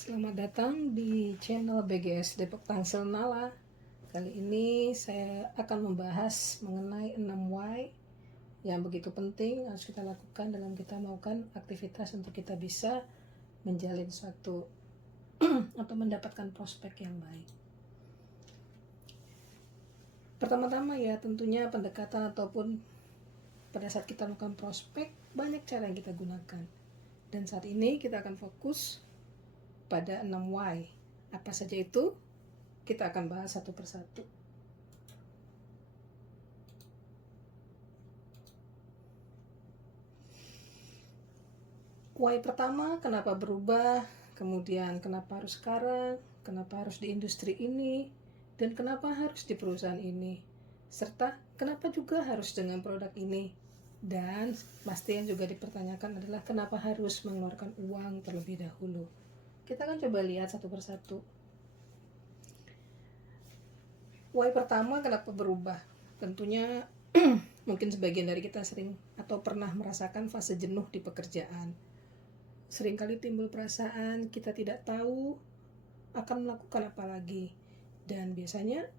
Selamat datang di channel BGS Depok Tangsel Nala. Kali ini saya akan membahas mengenai 6 why yang begitu penting harus kita lakukan dalam kita melakukan aktivitas untuk kita bisa menjalin suatu atau mendapatkan prospek yang baik. Pertama-tama ya tentunya pendekatan ataupun pada saat kita melakukan prospek banyak cara yang kita gunakan. Dan saat ini kita akan fokus pada 6 why. Apa saja itu? Kita akan bahas satu persatu. Why pertama, kenapa berubah? Kemudian kenapa harus sekarang? Kenapa harus di industri ini? Dan kenapa harus di perusahaan ini? Serta kenapa juga harus dengan produk ini? Dan pasti yang juga dipertanyakan adalah kenapa harus mengeluarkan uang terlebih dahulu? Kita akan coba lihat satu persatu. Why pertama, kenapa berubah? Tentunya mungkin sebagian dari kita sering atau pernah merasakan fase jenuh di pekerjaan. Seringkali timbul perasaan kita tidak tahu akan melakukan apa lagi. Dan biasanya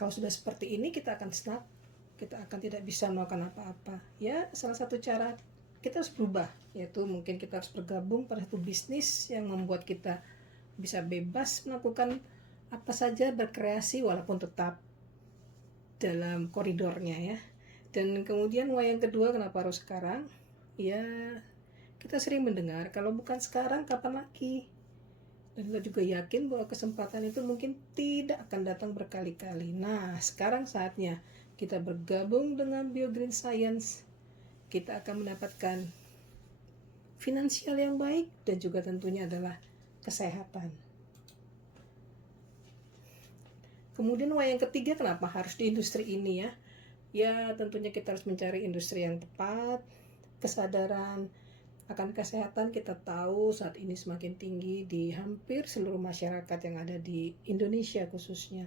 kalau sudah seperti ini kita akan stuck, kita akan tidak bisa melakukan apa-apa. Ya, salah satu cara kita harus berubah, yaitu mungkin kita harus bergabung pada satu bisnis yang membuat kita bisa bebas melakukan apa saja, berkreasi walaupun tetap dalam koridornya ya. Dan kemudian why yang kedua, kenapa harus sekarang? Ya, kita sering mendengar kalau bukan sekarang kapan lagi. Dan kita juga yakin bahwa kesempatan itu mungkin tidak akan datang berkali-kali. Nah, sekarang saatnya kita bergabung dengan BioGreen Science. Kita akan mendapatkan finansial yang baik dan juga tentunya adalah kesehatan. Kemudian yang ketiga, kenapa harus di industri ini ya? Ya tentunya kita harus mencari industri yang tepat. Kesadaran akan kesehatan kita tahu saat ini semakin tinggi di hampir seluruh masyarakat yang ada di Indonesia khususnya.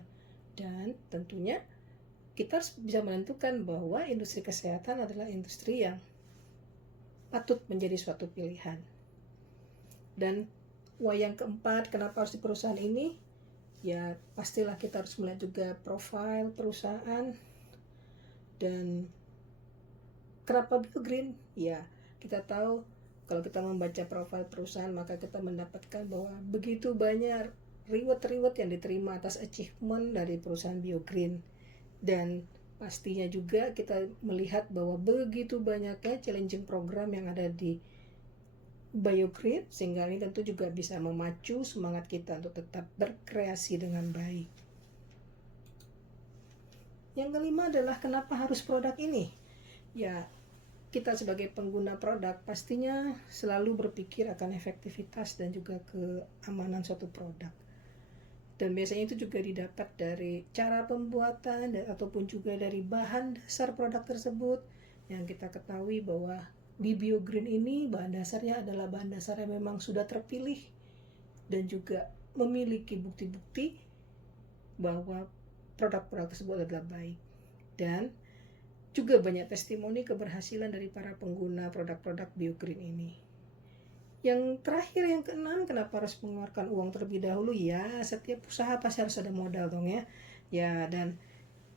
Dan tentunya kita harus bisa menentukan bahwa industri kesehatan adalah industri yang patut menjadi suatu pilihan. Dan yang keempat, kenapa harus di perusahaan ini? Ya pastilah kita harus melihat juga profil perusahaan. Dan kenapa BioGreen? Ya kita tahu kalau kita membaca profil perusahaan maka kita mendapatkan bahwa begitu banyak reward yang diterima atas achievement dari perusahaan BioGreen. Dan pastinya juga kita melihat bahwa begitu banyaknya challenging program yang ada di BioGreen, sehingga ini tentu juga bisa memacu semangat kita untuk tetap berkreasi dengan baik. Yang kelima adalah kenapa harus produk ini? Ya, kita sebagai pengguna produk pastinya selalu berpikir akan efektivitas dan juga keamanan suatu produk. Dan biasanya itu juga didapat dari cara pembuatan ataupun juga dari bahan dasar produk tersebut. Yang kita ketahui bahwa di BioGreen ini bahan dasarnya adalah bahan dasar yang memang sudah terpilih dan juga memiliki bukti-bukti bahwa produk-produk tersebut adalah baik. Dan juga banyak testimoni keberhasilan dari para pengguna produk-produk BioGreen ini. Yang terakhir, yang keenam, kenapa harus mengeluarkan uang terlebih dahulu? Ya, setiap usaha pasti harus ada modal dong ya. Ya, dan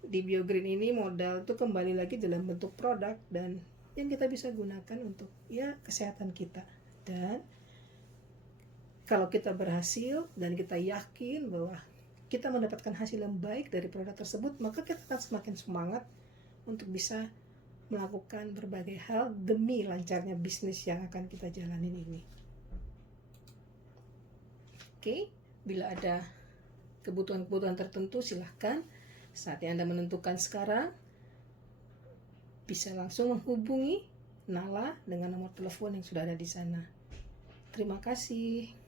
di BioGreen ini modal itu kembali lagi dalam bentuk produk dan yang kita bisa gunakan untuk ya kesehatan kita. Dan kalau kita berhasil dan kita yakin bahwa kita mendapatkan hasil yang baik dari produk tersebut, maka kita akan semakin semangat untuk bisa melakukan berbagai hal demi lancarnya bisnis yang akan kita jalanin ini. Oke, bila ada kebutuhan-kebutuhan tertentu silahkan saatnya Anda menentukan sekarang, bisa langsung menghubungi Nala dengan nomor telepon yang sudah ada di sana. Terima kasih.